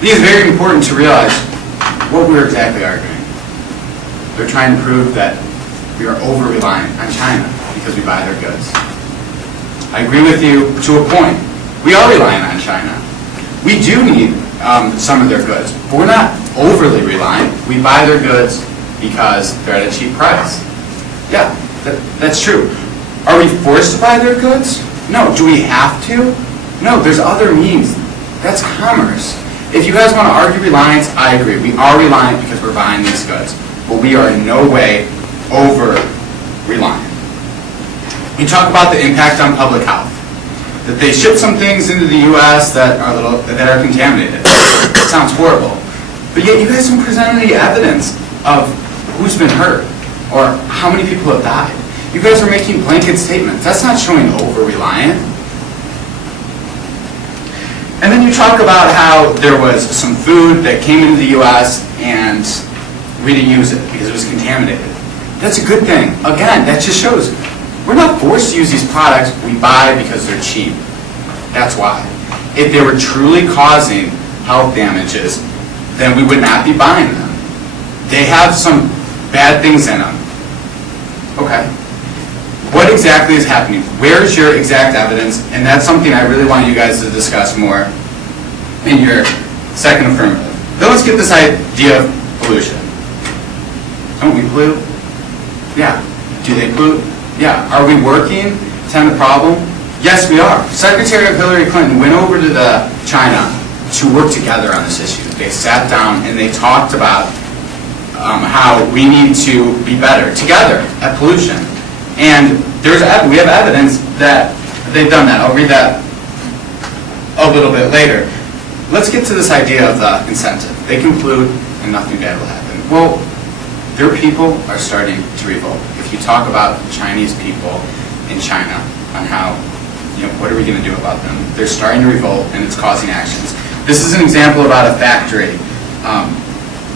I think it's very important to realize what we're exactly arguing. They're trying to prove that we are over-reliant on China because we buy their goods. I agree with you to a point. We are reliant on China. We do need some of their goods, but we're not overly reliant. We buy their goods because they're at a cheap price. Yeah, that's true. Are we forced to buy their goods? No. Do we have to? No, there's other means. That's commerce. If you guys want to argue reliance, I agree. We are reliant because we're buying these goods, but we are in no way over-reliant. We talk about the impact on public health. That they ship some things into the U.S. that are contaminated. It sounds horrible. But yet you guys don't present any evidence of who's been hurt or how many people have died. You guys are making blanket statements. That's not showing over-reliant. And then you talk about how there was some food that came into the U.S. and we didn't use it because it was contaminated. That's a good thing. Again, that just shows we're not forced to use these products. We buy because they're cheap. That's why. If they were truly causing health damages, then we would not be buying them. They have some bad things in them. Okay. What exactly is happening? Where's your exact evidence? And that's something I really want you guys to discuss more in your second affirmative. Then let's get this idea of pollution. Don't we pollute? Yeah. Do they pollute? Yeah. Are we working to end the problem? Yes, we are. Secretary of Hillary Clinton went over to China to work together on this issue. They sat down and they talked about how we need to be better together at pollution. And we have evidence that they've done that. I'll read that a little bit later. Let's get to this idea of the incentive. They can pollute and nothing bad will happen. Well, their people are starting to revolt. If you talk about Chinese people in China on how, what are we going to do about them? They're starting to revolt and it's causing actions. This is an example about a factory.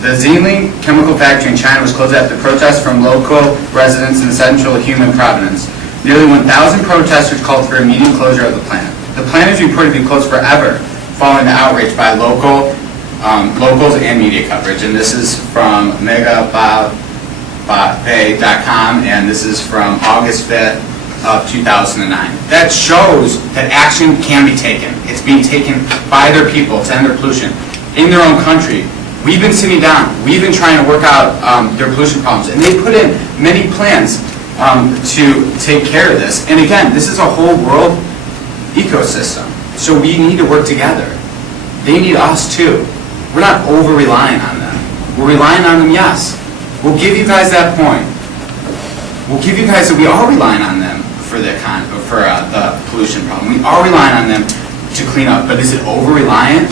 The Xiling chemical factory in China was closed after protests from local residents in central human province. Nearly 1,000 protesters called for immediate closure of the plant. The plant is reported to be closed forever following the outrage by locals and media coverage. And this is from megabay.com, and this is from August 5th of 2009. That shows that action can be taken. It's being taken by their people to end their pollution in their own country. We've been sitting down. We've been trying to work out their pollution problems. And they put in many plans to take care of this. And again, this is a whole world ecosystem. So we need to work together. They need us too. We're not over-relying on them. We're relying on them, yes. We'll give you guys that point. We'll give you guys that we are relying on them for the pollution problem. We are relying on them to clean up. But is it over-reliant?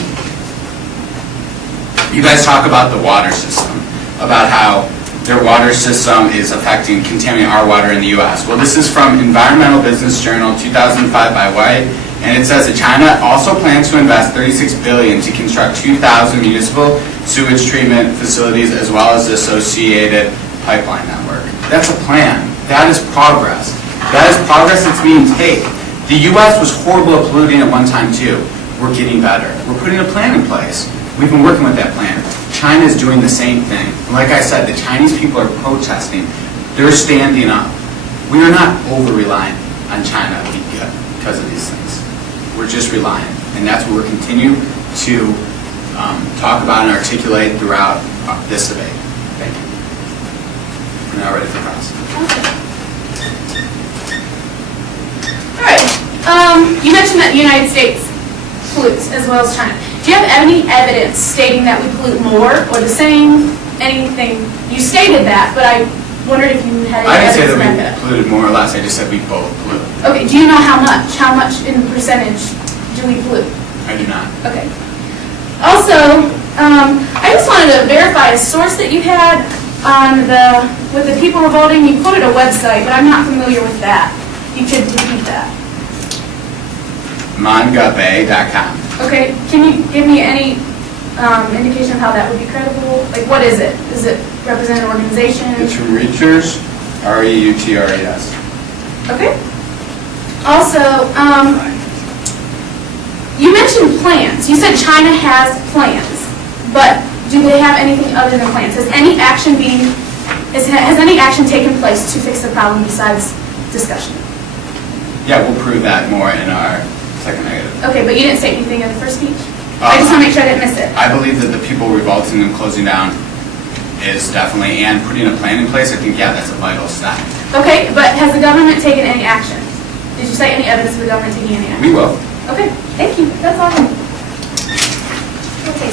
You guys talk about the water system, about how their water system is contaminating our water in the U.S. Well, this is from Environmental Business Journal 2005 by White, and it says that China also plans to invest $36 billion to construct 2,000 municipal sewage treatment facilities as well as the associated pipeline network. That's a plan. That is progress. That is progress that's being taken. The U.S. was horrible at polluting at one time too. We're getting better. We're putting a plan in place. We've been working with that plan. China is doing the same thing. And like I said, the Chinese people are protesting. They're standing up. We are not over-reliant on China because of these things. We're just reliant. And that's what we're continuing to talk about and articulate throughout this debate. Thank you. We're now ready for class. All right. You mentioned that the United States pollutes as well as China. Do you have any evidence stating that we pollute more or the same? Anything? You stated that, but I wondered if you had any evidence. I didn't say that we polluted more or less. I just said we both pollute. Okay. Do you know how much? How much in percentage do we pollute? I do not. Okay. Also, I just wanted to verify a source that you had on with the people revolting. You quoted a website, but I'm not familiar with that. You could repeat that. Mangabay.com. Okay, can you give me any indication of how that would be credible? Like, what is it? Does it represent an organization? It's from Reuters, R-E-U-T-R-E-S. Okay. Also, you mentioned plans. You said China has plans. but do they have anything other than plans? Has any action taken place to fix the problem besides discussion? Yeah, we'll prove that more in our second negative. Okay, but you didn't say anything in the first speech? I just want to make sure I didn't miss it. I believe that the people revolting and closing down is definitely, and putting a plan in place, I think, yeah, that's a vital step. Okay, but has the government taken any action? Did you cite any evidence of the government taking any action? We will. Okay, thank you. That's all.